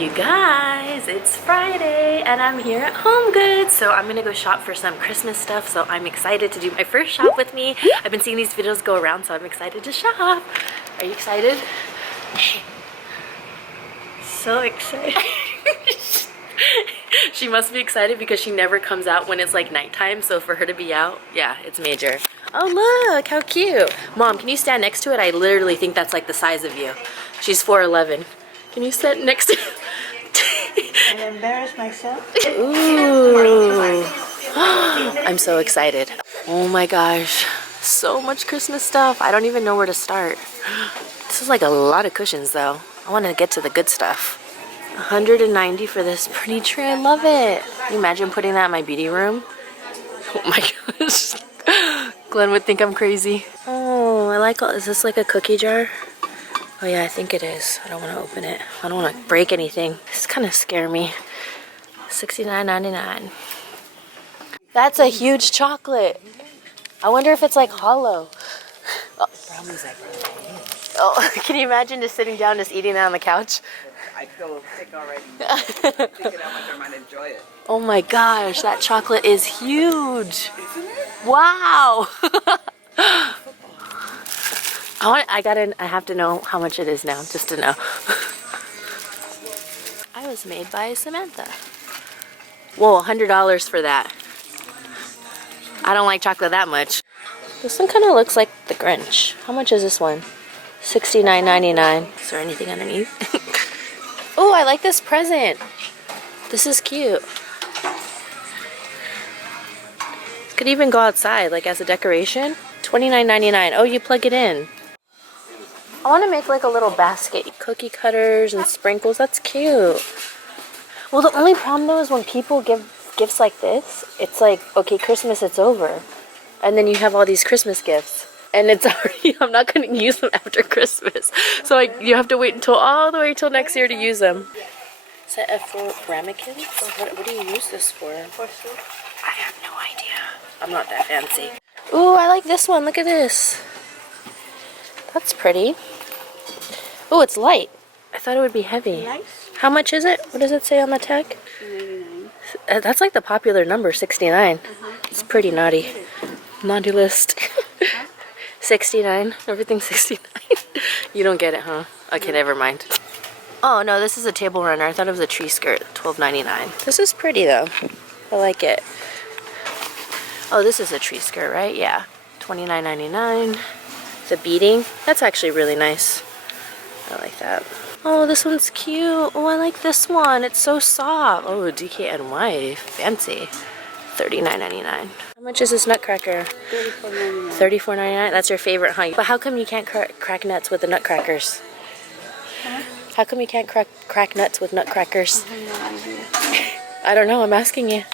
You guys, it's Friday and I'm here at Homegoods. So I'm gonna go shop for some Christmas stuff. So I'm excited to do my first shop with me. I've been seeing these videos go around, so I'm excited to shop. Are you excited? So excited. She must be excited because she never comes out when it's like nighttime. So for her to be out, yeah, it's major. Oh look, how cute. Mom, can you stand next to it? I literally think that's like the size of you. She's 4'11". Can you sit next to And embarrass myself? Ooh. I'm so excited. Oh my gosh. So much Christmas stuff. I don't even know where to start. This is like a lot of cushions though. I want to get to the good stuff. 190 for this pretty tree. I love it. Can you imagine putting that in my beauty room? Oh my gosh. Glenn would think I'm crazy. Oh, I like all. Is this like a cookie jar? Oh yeah, I think it is. I don't want to open it. I don't want to break anything. This kind of scare me. $69.99. That's a huge chocolate. I wonder if it's like hollow. Oh, can you imagine just sitting down, just eating that on the couch? I feel sick already. Thinking how much I might enjoy it. Oh my gosh, that chocolate is huge. Isn't it? Wow. I have to know how much it is now, just to know. I was made by Samantha. Whoa, $100 for that. I don't like chocolate that much. This one kind of looks like the Grinch. How much is this one? $69.99. Is there anything underneath? Oh, I like this present. This is cute. It could even go outside, like as a decoration. $29.99. Oh, you plug it in. I want to make like a little basket. Cookie cutters and sprinkles. That's cute. Well, the only problem though is when people give gifts like this, it's like, okay, Christmas, it's over. And then you have all these Christmas gifts. And it's already, I'm not going to use them after Christmas. So you have to wait until all the way till next year to use them. Is that for ramekins? What do you use this for? For soup. I have no idea. I'm not that fancy. Ooh, I like this one. Look at this. That's pretty. Oh, it's light. I thought it would be heavy. Nice. How much is it? What does it say on the tag? 99. That's like the popular number, 69. It's pretty naughty. Naughty list. 69. Everything's 69. You don't get it, huh? Okay, never mind. Oh, no, this is a table runner. I thought it was a tree skirt. $12.99. This is pretty, though. I like it. Oh, this is a tree skirt, right? Yeah. $29.99. The beading. That's actually really nice. I like that. Oh, this one's cute. Oh, I like this one. It's so soft. Oh, DKNY. Fancy. $39.99. How much is this nutcracker? $34.99. $34.99. That's your favorite, huh? But how come you can't crack nuts with the nutcrackers? Huh? How come you can't crack nuts with nutcrackers? I have no idea. I don't know. I'm asking you.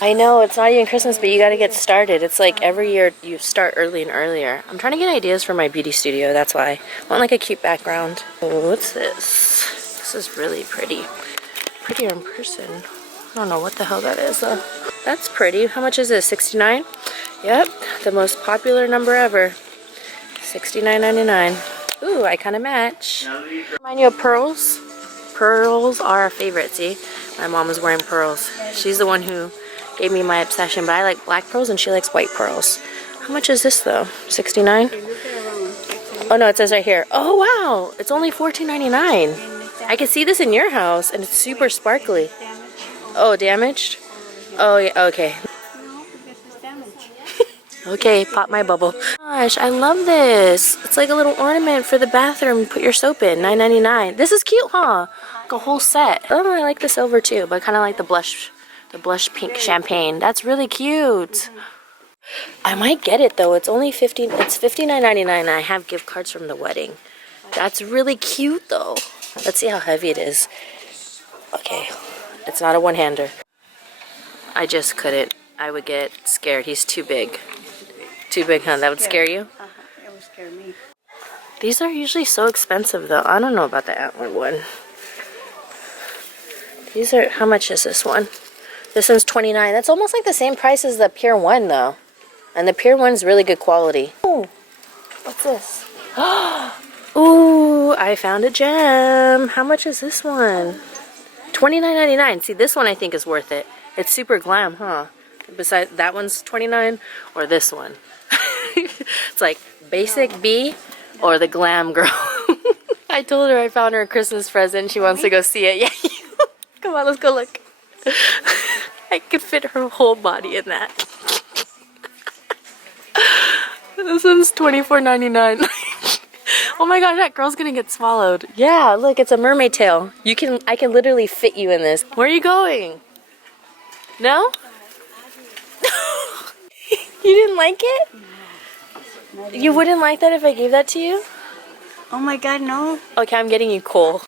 I know, it's not even Christmas, but you gotta get started. It's like every year you start early and earlier. I'm trying to get ideas for my beauty studio, that's why. I want like a cute background. Oh, what's this? This is really pretty. Prettier in person. I don't know what the hell that is though. That's pretty. How much is this? 69? Yep, the most popular number ever. $69.99. Ooh, I kind of match. Remind you of pearls? Pearls are our favorite, see? My mom is wearing pearls. She's the one who gave me my obsession, but I like black pearls and she likes white pearls. How much is this though? 69? Oh no, it says right here. Oh wow, it's only $14.99. I can see this in your house and it's super sparkly. Oh, damaged? Oh yeah, okay. No, because it's damaged. Okay, pop my bubble. Gosh, I love this. It's like a little ornament for the bathroom. Put your soap in, $9.99. This is cute, huh? Like a whole set. Oh, I like the silver too, but I kind of like the blush pink champagne. That's really cute. I might get it though. It's only $59.99 and I have gift cards from the wedding. That's really cute though. Let's see how heavy it is. Okay, it's not a one-hander. I just couldn't. I would get scared. He's too big. Too big, huh? That would scare you? It would scare me. These are usually so expensive though. I don't know about the antler one. These are, how much is this one? This one's $29. That's almost like the same price as the Pier 1 though. And the Pier 1's really good quality. Ooh, what's this? Ooh, Ooh, I found a gem. How much is this one? $29.99. See, this one I think is worth it. It's super glam, huh? Besides, that one's $29, or this one. It's like basic B or the glam girl. I told her I found her a Christmas present. She wants to go see it. Yeah, come on, let's go look. I could fit her whole body in that. This one's $24.99. Oh my gosh, that girl's gonna get swallowed. Yeah, look, it's a mermaid tail. I can literally fit you in this. Where are you going? No? You didn't like it? You wouldn't like that if I gave that to you? Oh my god, no. Okay, I'm getting you coal.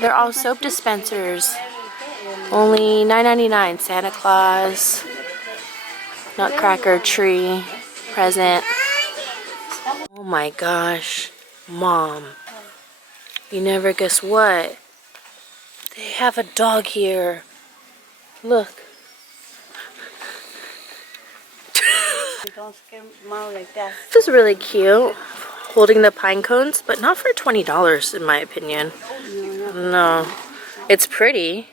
They're all soap dispensers. Only $9.99. Santa Claus, Nutcracker tree, present. Oh my gosh, Mom. You never guess what? They have a dog here. Look. Don't scare Mom like that. This is really cute. Holding the pine cones, but not for $20 in my opinion. No. It's pretty.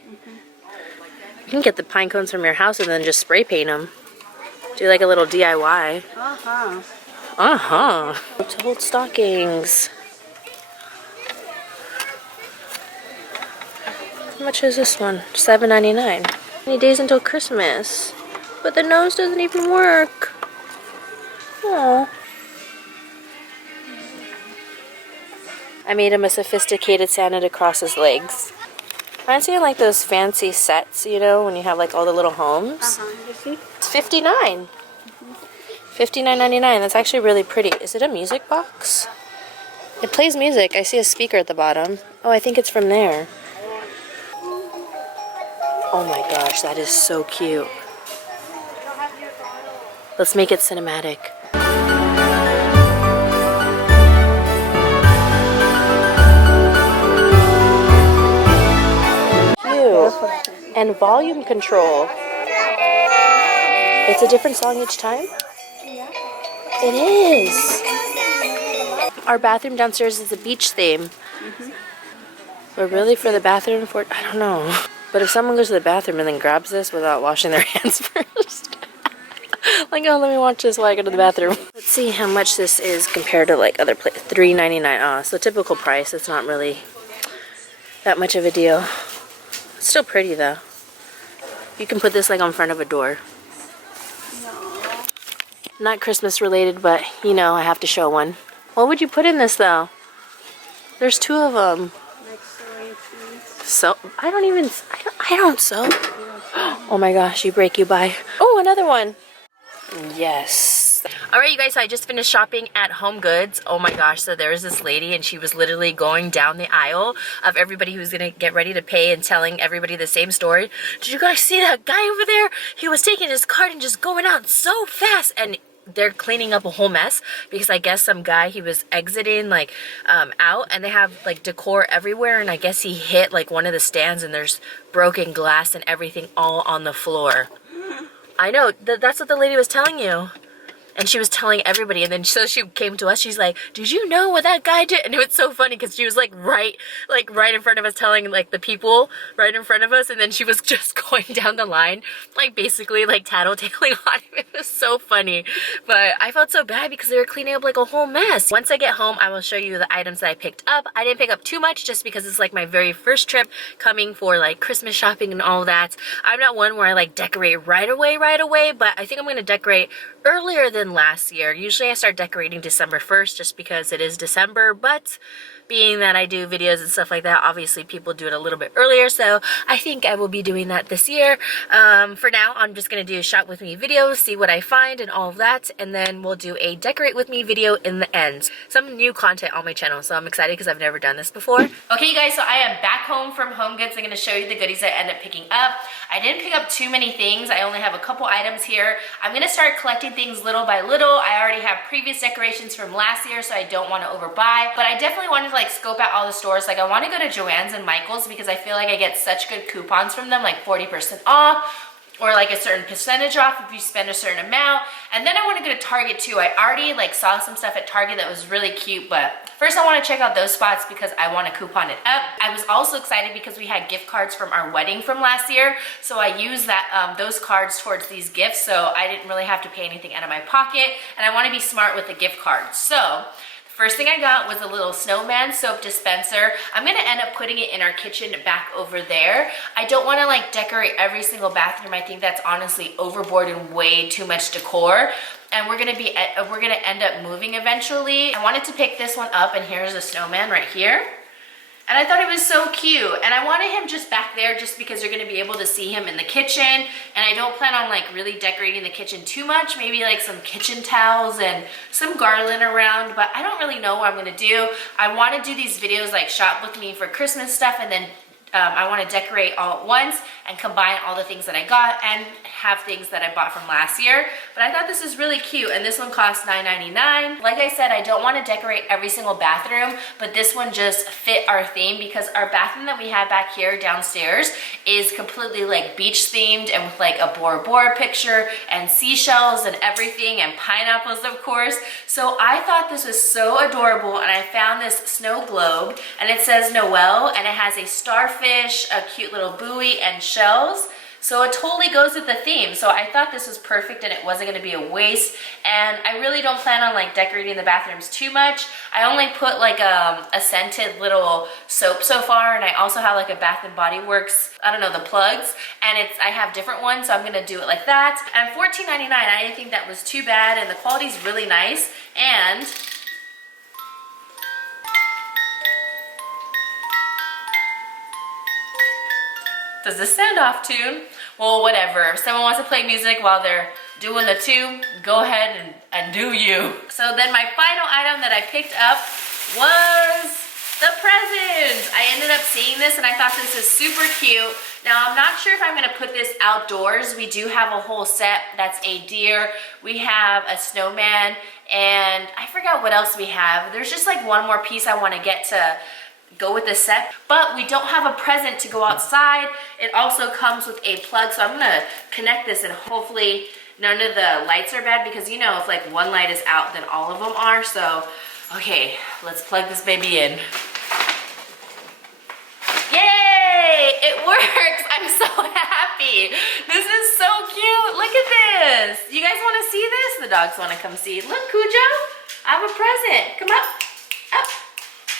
You can get the pine cones from your house and then just spray paint them. Do like a little DIY. Uh-huh. Uh-huh. To hold stockings. How much is this one? $7.99. How many days until Christmas? But the nose doesn't even work. Aww. I made him a sophisticated Santa to cross his legs. I'm seeing like those fancy sets, you know, when you have like all the little homes. You see? It's $59. $59.99. That's actually really pretty. Is it a music box? It plays music. I see a speaker at the bottom. Oh, I think it's from there. Oh my gosh, that is so cute. Let's make it cinematic. Cute. And volume control. It's a different song each time? It is. Our bathroom downstairs is a beach theme. But really for the bathroom, I don't know. But if someone goes to the bathroom and then grabs this without washing their hands first. Like, oh, let me watch this while I go to the bathroom. Let's see how much this is compared to like other places. $3.99. Oh, so typical price. It's not really that much of a deal. It's still pretty though. You can put this like on front of a door. Not Christmas related, but you know, I have to show one. What would you put in this though? There's two of them. So I don't sew. Oh my gosh, you break, you buy. Oh, another one. Yes. Alright you guys, so I just finished shopping at Homegoods. Oh my gosh, so there was this lady and she was literally going down the aisle of everybody who's gonna get ready to pay and telling everybody the same story. Did you guys see that guy over there? He was taking his card and just going out so fast, and they're cleaning up a whole mess because I guess some guy, he was exiting like out, and they have like decor everywhere, and I guess he hit like one of the stands and there's broken glass and everything all on the floor. I know, that's what the lady was telling you. And she was telling everybody, and then so she came to us, she's like, did you know what that guy did? And it was so funny because she was like right in front of us, telling like the people right in front of us, and then she was just going down the line, like basically like tattletaling on him. It was so funny. But I felt so bad because they were cleaning up like a whole mess. Once I get home, I will show you the items that I picked up. I didn't pick up too much just because it's like my very first trip coming for like Christmas shopping and all that. I'm not one where I like decorate right away, but I think I'm gonna decorate earlier than last year. Usually I start decorating December 1st just because it is December, but being that I do videos and stuff like that, obviously people do it a little bit earlier, so I think I will be doing that this year. For now, I'm just going to do a shop with me video, see what I find and all of that, and then we'll do a decorate with me video in the end. Some new content on my channel, so I'm excited because I've never done this before. Okay, you guys, so I am back home from Homegoods. I'm going to show you the goodies I ended up picking up. I didn't pick up too many things. I only have a couple items here. I'm going to start collecting things little by little. I already have previous decorations from last year, so I don't want to overbuy, but I definitely wanted to like scope out all the stores. Like I want to go to Joann's and Michael's because I feel like I get such good coupons from them, like 40% off or like a certain percentage off if you spend a certain amount. And then I want to go to Target too. I already like saw some stuff at Target that was really cute, but first I want to check out those spots because I want to coupon it up. I was also excited because we had gift cards from our wedding from last year, so I used that those cards towards these gifts, so I didn't really have to pay anything out of my pocket, and I want to be smart with the gift cards. So first thing I got was a little snowman soap dispenser. I'm gonna end up putting it in our kitchen back over there. I don't wanna like decorate every single bathroom. I think that's honestly overboard and way too much decor. And we're gonna end up moving eventually. I wanted to pick this one up, and here's a snowman right here. And I thought it was so cute. And I wanted him just back there just because you're gonna be able to see him in the kitchen. And I don't plan on like really decorating the kitchen too much. Maybe like some kitchen towels and some garland around, but I don't really know what I'm gonna do. I wanna do these videos like shop with me for Christmas stuff, and then I want to decorate all at once and combine all the things that I got and have things that I bought from last year. But I thought this is really cute, and this one cost $9.99. Like I said, I don't want to decorate every single bathroom, but this one just fit our theme because our bathroom that we have back here downstairs is completely like beach themed and with like a Bora Bora picture and seashells and everything and pineapples, of course. So I thought this was so adorable, and I found this snow globe, and it says Noel, and it has a starfish, a cute little buoy, and shells. So it totally goes with the theme. So I thought this was perfect and it wasn't gonna be a waste. And I really don't plan on like decorating the bathrooms too much. I only put like a scented little soap so far, and I also have like a Bath and Body Works, I don't know, the plugs, and I have different ones, so I'm gonna do it like that. And $14.99, I didn't think that was too bad, and the quality's really nice. And does this sound off tune? Well, whatever. If someone wants to play music while they're doing the tune, go ahead and do you. So then my final item that I picked up was the presents. I ended up seeing this and I thought this is super cute. Now, I'm not sure if I'm gonna put this outdoors. We do have a whole set. That's a deer. We have a snowman, and I forgot what else we have. There's just like one more piece I wanna get to go with the set, but we don't have a present to go outside. It also comes with a plug, so I'm gonna connect this, and hopefully none of the lights are bad, because you know, if like one light is out, then all of them are. So, okay, let's plug this baby in. Yay! It works! I'm so happy. This is so cute. Look at this. You guys want to see this? The dogs want to come see. Look, Cujo, I have a present. Come up, up,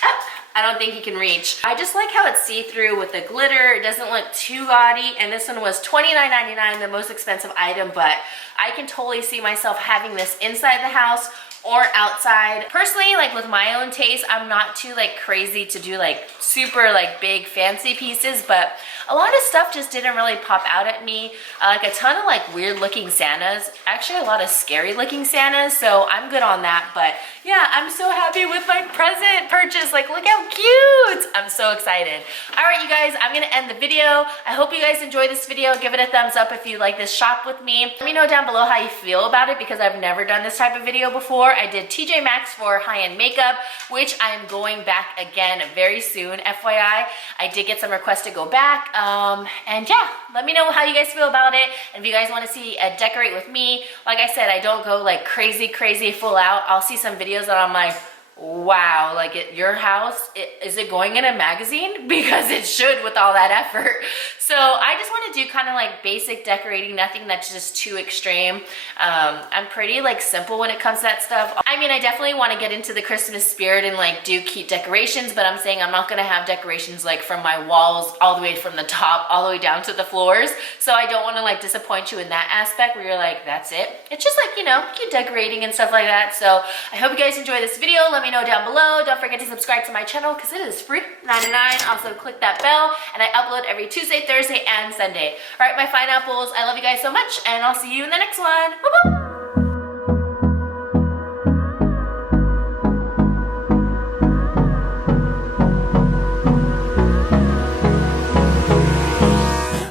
up. I don't think he can reach. I just like how it's see-through with the glitter. It doesn't look too gaudy. And this one was $29.99, the most expensive item, but I can totally see myself having this inside the house or outside. Personally, like with my own taste, I'm not too like crazy to do like super like big fancy pieces, but a lot of stuff just didn't really pop out at me. Like a ton of like weird looking Santas, actually a lot of scary looking Santas, so I'm good on that. But yeah, I'm so happy with my present purchase. Like, look how cute. I'm so excited. All right, you guys, I'm gonna end the video. I hope you guys enjoyed this video. Give it a thumbs up if you like this shop with me. Let me know down below how you feel about it, because I've never done this type of video before. I did TJ Maxx for high-end makeup, which I'm going back again very soon, FYI. I did get some requests to go back. And yeah, let me know how you guys feel about it. And if you guys want to see a decorate with me, like I said, I don't go like crazy full out. I'll see some videos that I'm like, wow, like at your house, is it going in a magazine? Because it should with all that effort. So I just want to do kind of like basic decorating, nothing that's just too extreme. I'm pretty like simple when it comes to that stuff. I mean, I definitely want to get into the Christmas spirit and like do cute decorations, but I'm saying I'm not going to have decorations like from my walls all the way from the top all the way down to the floors. So I don't want to like disappoint you in that aspect where you're like, that's it. It's just like, you know, cute decorating and stuff like that. So I hope you guys enjoy this video. Let me know down below. Don't forget to subscribe to my channel because it is free, $9.99. Also click that bell, and I upload every Tuesday, Thursday, and Sunday. All right, my pineapples, I love you guys so much, and I'll see you in the next one. Bye-bye.